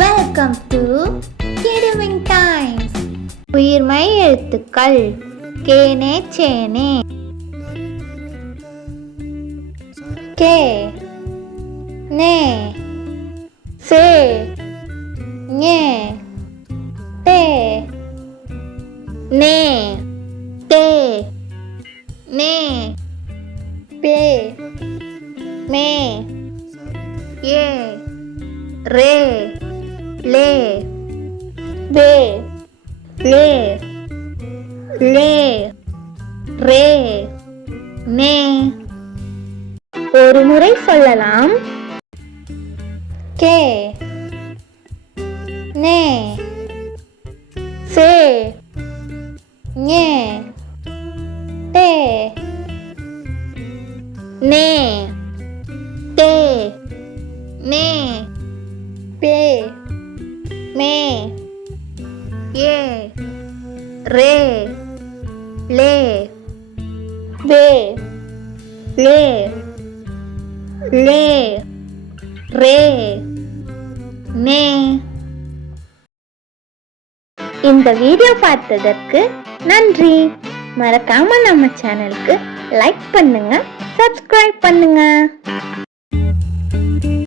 Welcome to கிடுவிங் times. உயிர்மை எழுத்துக்கள் கேனே சேனே. கே நே சே ஞே டே நே டே நே பே மே ஏ ரே லே வே லே லே ரே நே. ஒரு முறை சொல்லலாம். கே நே சே ஞே டே நே டே நே பே மே ஏ ரே லே வே லே லே ரே நே. இந்த வீடியோ பார்த்ததற்கு நன்றி. மறக்காம நம்ம சேனலுக்கு லைக் பண்ணுங்க, சப்ஸ்கிரைப் பண்ணுங்க.